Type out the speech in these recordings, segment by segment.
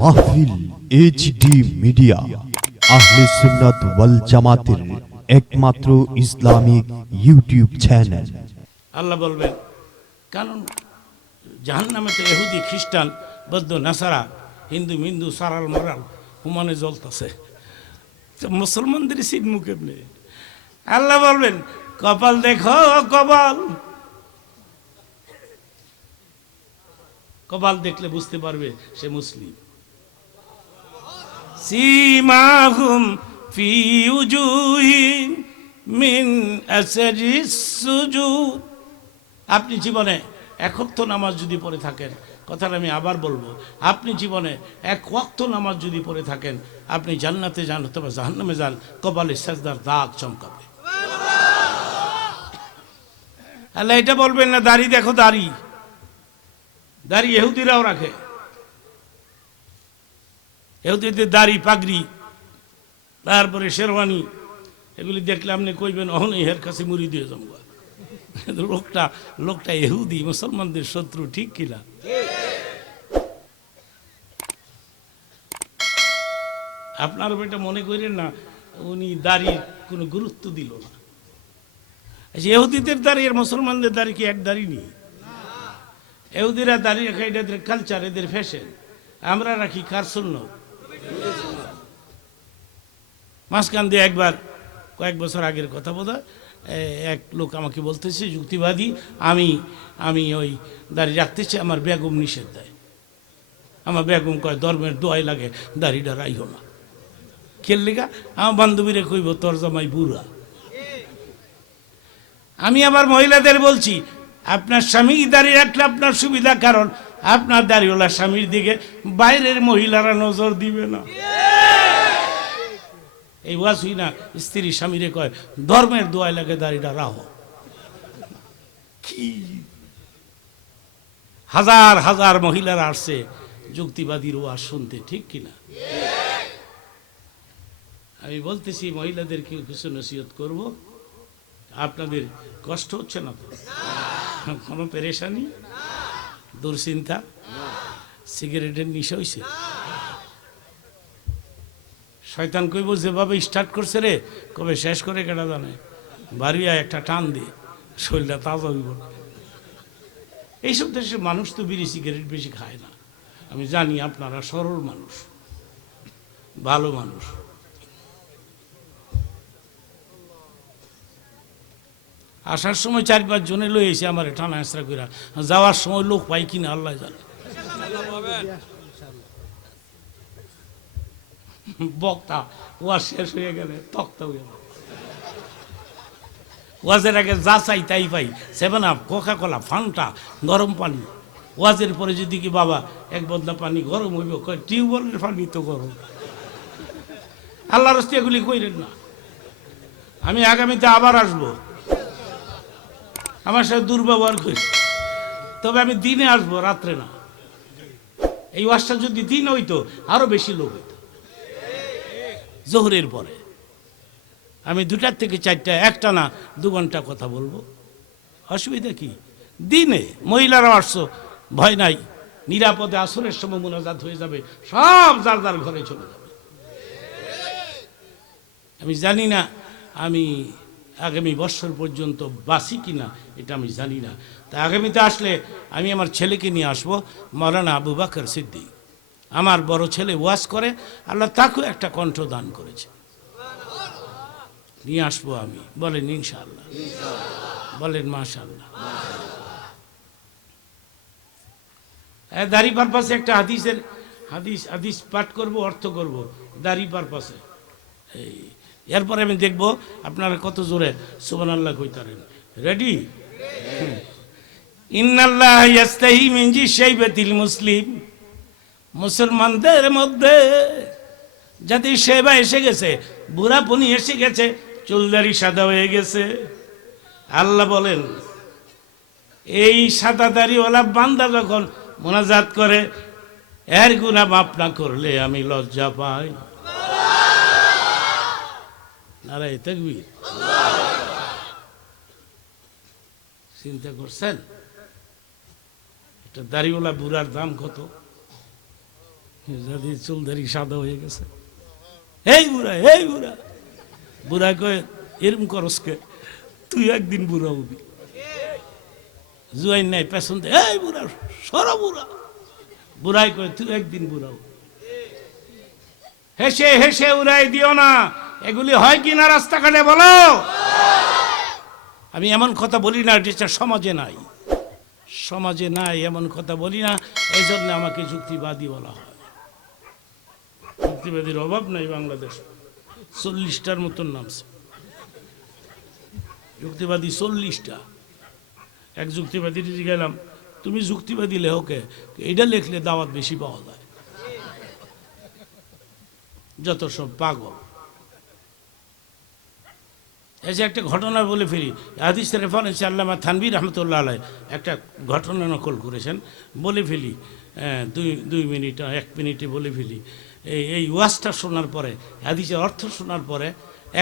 মাহফিল HD media আহলে সুন্নাত ওয়াল জামাতের একমাত্র ইসলামিক ইউটিউব চ্যানেল। আল্লাহ বলবেন, কারণ জাহান্নামে তো ইহুদি খ্রিস্টান বৌদ্ধ নাসারা হিন্দু মিন্দু সারাল মারাল হুমানে জ্বলতেছে, মুসলমানদের সিট মুখে নেই। আল্লাহ বলবেন, কপাল দেখো, কপাল কপাল দেখলে বুঝতে পারবে সে মুসলিম। সীমাহুম ফি উজুহিম মিন আসরিস সুজুদ। আপনি জীবনে এক ওয়াক্ত নামাজ যদি পড়ে থাকেন, কথাটা আমি আবার বলবো, আপনি জীবনে এক ওয়াক্ত নামাজ যদি পড়ে থাকেন, আপনি জান্নাতে যান অথবা জাহান্নামে যান, কপালে সাজদার দাগ চমকাবে। আল্লাহ এটা বলবেন না, দাড়ি দেখো, দাড়ি দাড়ি ইহুদিরাও রাখে, ইহুদিদের দাড়ি পাগড়ি তারপরে শেরওয়ানি এগুলি দেখলে আপনি কইবেন অহনই হের কাছে মুড়ি দিয়ে জমবা। লোকটা ইহুদি, মুসলমানদের শত্রু, ঠিক কিনা? আপনার এটা মনে করেন না উনি দাড়ির কোনো গুরুত্ব দিল না। ইহুদিদের দাড়ি আর মুসলমানদের দাড়ি কি এক দাড়ি নেই? ইহুদিরা দাড়ি রাখে, এটা এদের কালচার, এদের ফ্যাশন। আমরা রাখি কার সুন্নাত। মাঝখান দিয়ে একবার কয়েক বছর আগের কথা বোধহয় এক লোক আমাকে বলতেছে, যুক্তিবাদী, আমি ওই দাড়ি রাখতেছি, আমার বেগম নিষেধ দেয়। আমার বেগম কয় ধর্মের দোয়াই লাগে দাড়িটা রাইও না। খেললিগা আমার বান্ধবীরা কইব তোর জামাই বুড়া। আমি আবার মহিলাদের বলছি, আপনার স্বামী দাড়ি রাখলে আপনার সুবিধা, কারণ আপনার দাড়িওয়ালা স্বামীর দিকে বাইরের মহিলারা নজর দিবে না। এই ওয়াজ হই না, স্ত্রী স্বামীরে কয় ধর্মের দোয়াই লাগে দাড়িটা রাখো। কি হাজার হাজার মহিলারা আসছে যুক্তিবাদীর ওয়াজ শুনতে, ঠিক কিনা? আমি বলতেছি মহিলাদেরকে কিছু নসিহত করব। আপনাদের কষ্ট হচ্ছে না তো? কোনো পেরেশানি, দুশ্চিন্তা, সিগারেটের নেশা হইছে? শয়তান কইব যেভাবে স্টার্ট করছে রে, কবে শেষ করে কেটা জানে, বাড়িয়া একটা টান দিয়ে শরীরটা তাজা হইব। এইসব দেশের মানুষ তো বিড়ি সিগারেট বেশি খায় না। আমি জানি আপনারা সরল মানুষ, ভালো মানুষ। আসার সময় 4-5 জনে লই এসে আমার টানা আশ্রা কইরা, যাওয়ার সময় লোক পাই কিনা আল্লাহ জানে। বক্তা ওয়াজ শেষ হয়ে গেলে তক্তা হয়ে গেল। ওয়াজের আগে যা চাই তাই পাই, 7 আপ, কোকা কোলা, ফান্টা, গরম পানি। ওয়াজের পরে যদি কি বাবা এক বদলা পানি গরম হইব, কয় টিউবওয়েলের পানি তো গরম। আল্লাহর রাস্তে এগুলি কইরেন না। আমি আগামীতে আবার আসবো, আমার সাথে দুর্ব্যবহার করি, তবে আমি দিনে আসবো, রাত্রে না। এই ওয়াজটা যদি দিন হইতো আরো বেশি লোক হইতো। জোহরের পরে আমি 2টা থেকে 4টা, একটা না 2 ঘন্টা কথা বলবো, অসুবিধা কি? দিনে মহিলারা আসছো, ভয় নাই, নিরাপদে আসরের সময় মোনাজাত হয়ে যাবে, সব যার যার ঘরে চলে যাবে। আমি জানি না আমি আগামী বছর পর্যন্ত বাঁচি কিনা, এটা আমি জানি না। তা আগামীতে আসলে আমি আমার ছেলেকে নিয়ে আসবো, মাওলানা আবু বকর সিদ্দিক। আমার বড় ছেলে ওয়াজ করে, আল্লাহ তাকেও একটা কণ্ঠ দান করেছে, নিয়ে আসবো আমি। বলেন ইনশাআল্লাহ, বলেন মাশাআল্লাহ। দাড়ি পারপাসে একটা হাদিস পাঠ করব, অর্থ করব দাড়ি পারপাসে। এরপরে আমি দেখব আপনারা কত জোরে সুবহানাল্লাহ কইতারেন। রেডি? ইন্নাল্লাহ ইয়াস্তাহি মিন শাইবাতিল মুসলিম। মুসলমানদের মধ্যে যাদের সেবা এসে গেছে, বুড়াপনি এসে গেছে, চুলদারি সাদা হয়ে গেছে, আল্লাহ বলেন এই সাদা দাড়িওয়ালা বান্দা যখন মোনাজাত করে, এর গুনাহ মাফ না করলে আমি লজ্জা পাই। নারায়ে তাকবীর। চিন্তা করছেন একটা দাড়িওয়ালা বুড়ার দাম কত? যদি চুলদারি সাদা হয়ে গেছে, এই বুড়া, এই বুড়া, বুড়া কয় এরম করসকে, তুই একদিন বুড়া হবি। জুয়াই নাই পেছন দিয়ে, এই বুড়া সরা বুড়া, বুড়াই কয় তুই একদিন বুড়া হবি। হেসে হেসে উড়াই দিও না, এগুলি হয় কি না রাস্তাঘাটে বলো? আমি এমন কথা বলি না যেটা সমাজে নাই, সমাজে নাই এমন কথা বলি না, এই জন্য আমাকে যুক্তিবাদী বলা হয়। যুক্তিবাদীর অভাব নাই বাংলাদেশে, 40টার মতন নামছে যুক্তিবাদী, 40টা। এক যুক্তিবাদী গেলাম, তুমি যুক্তিবাদী লেখকে, এটা লিখলে দাওয়াত বেশি পাওয়া যায়। যত সব পাগল। এই যে একটা ঘটনা বলে ফেলি, হাদিসের রেফারেন্সে আল্লামা থানভী রহমতুল্লাহ আলাইহি একটা ঘটনা নকল করেছেন, বলে ফেলি। 2 মিনিট 1 মিনিটে বলে ফেলি। এই ওয়াজটা শোনার পরে, হাদিসের অর্থ শোনার পরে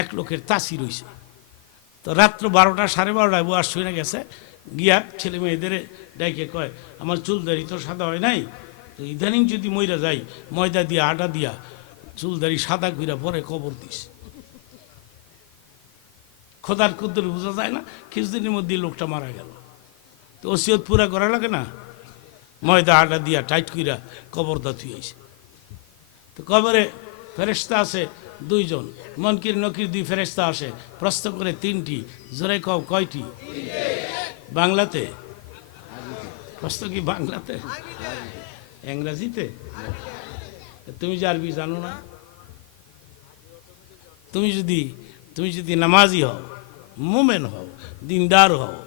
এক লোকের তাসির হইছে। তো রাত্র 12টা 12:30 ওয়াজ শুনে গেছে, গিয়া ছেলে মেয়েদের ডাইকে কয়, আমার চুলদারি তো সাদা হয় নাই, তো ইদানিং যদি মইরা যাই, ময়দা দিয়া আটা দিয়া চুলদারি সাদা কইরা পরে কবর দিস। খোদার কুদ্দুর বোঝা যায় না, কিছুদিনের মধ্যে লোকটা মারা গেল। তো ওসিয়ত পুরা করা লাগে না, ময়দা আটা দিয়া টাইট কইরা কবর দা থুইছে। তো কবরে ফেরেশতা আছে 2 জন, মনকির নকির 2 ফেরেশতা আসে, প্রশ্ন করে 3টি। জোরে কও কয়টি? বাংলাতে প্রশ্ন কি বাংলাতে? ইংরেজিতে? তুমি যে আরবি জানো না, তুমি যদি নামাজি হও, মুমিন হও, দিনদার হও,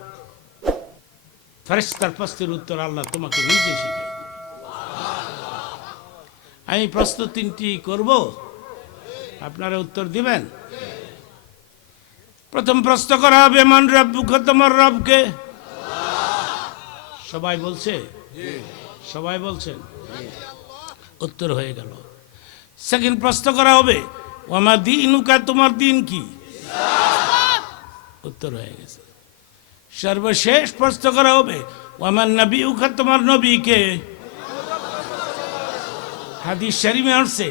ফেরেশতার প্রশ্নের উত্তর আল্লাহ তোমাকে নিজে শিখাই। আমি প্রশ্ন 3টি করব, আপনারা উত্তর দিবেন। প্রথম প্রশ্ন করা হবে, মান রব্বুকা, তোমার রবকে? সবাই বলছে, সবাই বলছেন, উত্তর হয়ে গেল। সেকেন্ড প্রশ্ন করা হবে, ওমা দীনুকা, তোমার দিন কি? উত্তর হয়ে গেছে। সর্বশেষ প্রশ্ন করা হবে, ওমা নবিউকা, তোমার নবী কে? হাদিস শরীফে আসছে,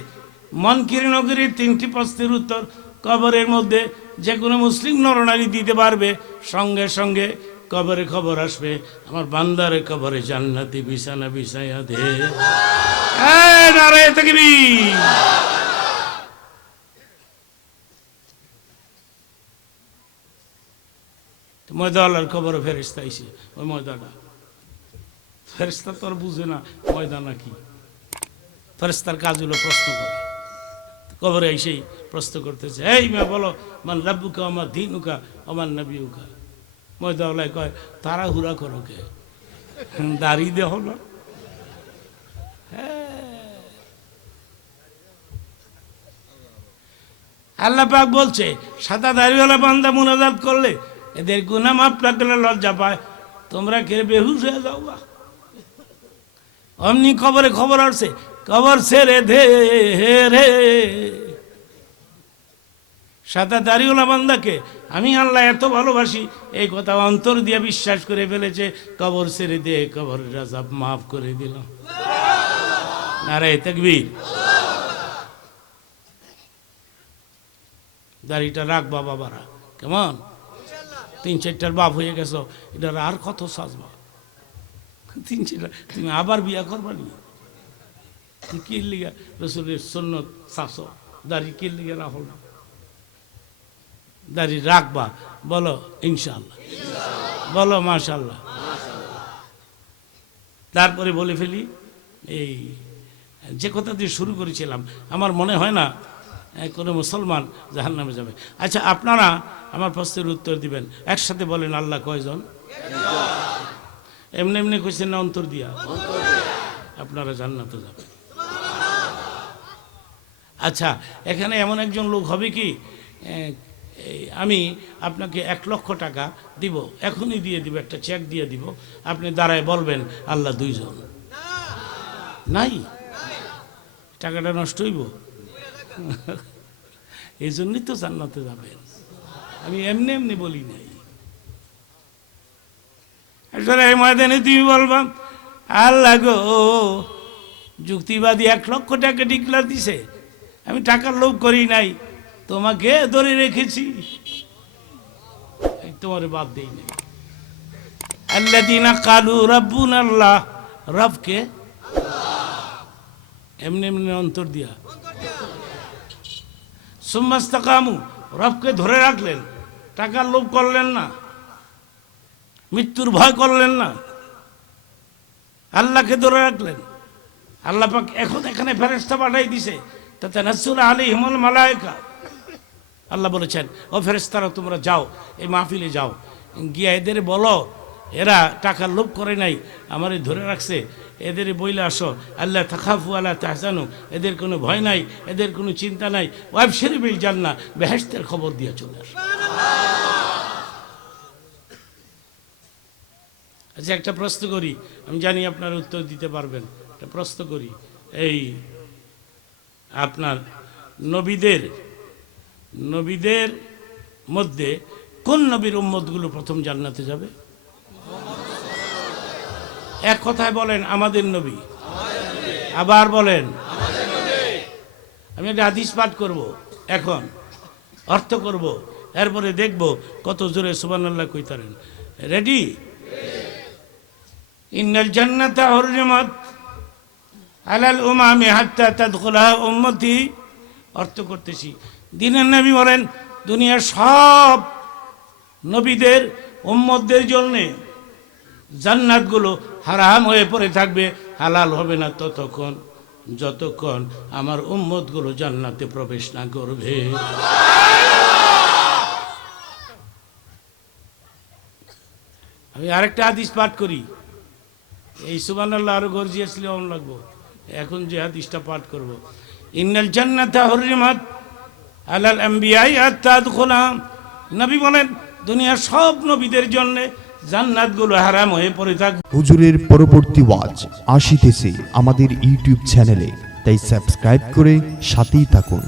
মনকির নগরীর 3টি প্রশ্নের উত্তর কবরের মধ্যে যে কোনো মুসলিম নরনারী দিতে পারবে, সঙ্গে সঙ্গে কবরে খবর আসবে, আমার বান্দারে কবরে জান্নাতি বিছানা বিছাইয়া দে। নারায়ে তাকবীর। ময়দাওয়ালার কবরে ফেরেশতা আইছে, ওই ময়দাটা ফেরেশতা তো আর বুঝে না ময়দা নাকি। ফেরেশতার কাজ হলো প্রশ্ন করে, কবরে এসেই প্রশ্ন করতেছে, এই মা বলো, মান রাব্বুকা, আমার দীনুকা, আমার নবিউকা। ময়দাওয়ালায় কয়, তারা হুরা করো কে, দাড়ি দেহ না? আল্লাহ পাক বলছে, সাদা দাড়িওয়ালা বান্দা মুনাজাত করলে এদের গুনাহ মাফ লাগলে লজ্জা পায়, তোমরা কে বেহুশ হয়ে যাও বা। অমনি কবরে খবর আসছে, কবর ছেড়ে দে রে, সাদা দাড়িওয়ালা বান্দাকে আমি আল্লাহ এত ভালোবাসি, এই কথা অন্তর দিয়ে বিশ্বাস করে ফেলেছে, কবর ছেড়ে দে, কবরের আযাব মাফ করে দিলাম। নারায়ে তাকবীর। দাড়িটা রাখবা বাবারা, কেমন? 3-4টার বাপ হয়ে গেছো, এটার আর কত সাজবা? 3-4টা, তুমি আবার বিয়া করবা নি? কি লিগা রাসূলের সুন্নত শাসো, দাড়ি কি লিগা রাখো না? দাড়ি রাখবা, বলো ইনশাআল্লাহ, বলো মাশাআল্লাহ। তারপরে বলে ফেলি, এই যে কথা দিয়ে শুরু করেছিলাম, আমার মনে হয় না কোনো মুসলমান জাহান্নামে যাবে। আচ্ছা, আপনারা আমার প্রশ্নের উত্তর দিবেন, একসাথে বলেন, আল্লাহ কয়জন? এমনি এমনি কইছেন না অন্তর দিয়া? আপনারা জান্নাতে যাবেন। আচ্ছা, এখানে এমন একজন লোক হবে কি, আমি আপনাকে 1 লক্ষ টাকা দিব, এখনই দিয়ে দিব, একটা চেক দিয়ে দিব, আপনি দাঁড়ায় বলবেন আল্লাহ 2 জন। নাই, টাকাটা নষ্ট হইব। এই জন্যই তো জান্নাতে যাবেন, আমি এমনি এমনি বলি নাই। আসলে এই ময়দানে তুমি বলবা আল্লাহ গো যুক্তিবাদী 1 লক্ষ টাকা ডিক্লার দিছে, আমি টাকার লোভ করি নাই, তোমাকে ধরে রেখেছি, তোমার বাদ দেই নাই। আল্লাযীনা ক্বালু রাব্বুনা আল্লাহ, রবকে এমনি এমনি অন্তর দিয়া, সুম্মা ইসতাকামু, রবকে ধরে রাখলেন, টাকার লোভ করলেন না, মৃত্যুর ভয় করলেন না, আল্লাহকে ধরে রাখলেন। আল্লাহ পাক এখন এখানে ফেরেশতা পাঠাই দিছে, তাতানাজ্জালু আলাইহিমুল মালায়েকা। আল্লাহ বলেছেন ও ফেরেশতারা তোমরা যাও, এই মাহফিলে যাও, গিয়া এদের বলো এরা টাকার লোভ করে নাই, আমারে ধরে রাখছে, এদের বইলে আসো, আল্লাহ তাখাফু আলা তাহজানু, এদের কোনো ভয় নাই, এদের কোনো চিন্তা নাই, ওয়াবশিরু বিল জান্নাহ, বেহেশতের খবর দিয়ে চলে আসো। আচ্ছা একটা প্রশ্ন করি, আমি জানি আপনার উত্তর দিতে পারবেন, একটা প্রশ্ন করি, এই আপনার নবীদের মধ্যে কোন নবীর উম্মতগুলো প্রথম জান্নাতে যাবে? এক কথায় বলেন আমাদের নবী, আবার বলেন। আমি একটা হাদিস পাঠ করব, এখন অর্থ করব, এরপরে দেখব কত জোরে সুবহানাল্লাহ কইতারেন। রেডি? ইন্নাল জান্নাতা হুররিমাত আলাল উমামি হাত্তা তাদখুলাহা উম্মতি। অর্থ করতেছি, দিনের নবী বলেন দুনিয়ার সব নবীদের উম্মতদের জন্য জান্নাতগুলো হারাম হয়ে পড়ে থাকবে, হালাল হবে না ততক্ষণ যতক্ষণ আমার উম্মতগুলো জান্নাতে প্রবেশ না করবে। আমি আরেকটা হাদিস পাঠ করি, এই সুবহানাল্লাহ আরো গর্জিয়াসলি অন লাগবো, এখন যে হাদিসটা পাঠ করব, ইন্নাল জান্নাতা হুররিমাত আলাল আম্বিয়াই হাত্তা তাদখুলা। নবী বলেন দুনিয়ার সব নবীদের জন্য জান্নাতগুলো হারাম হয়ে পড়ে থাকবে। হুজুরের পরবর্তী ওয়াজ আসিতেছে আমাদের ইউটিউব চ্যানেলে, তাই সাবস্ক্রাইব করে সাথেই থাকুন।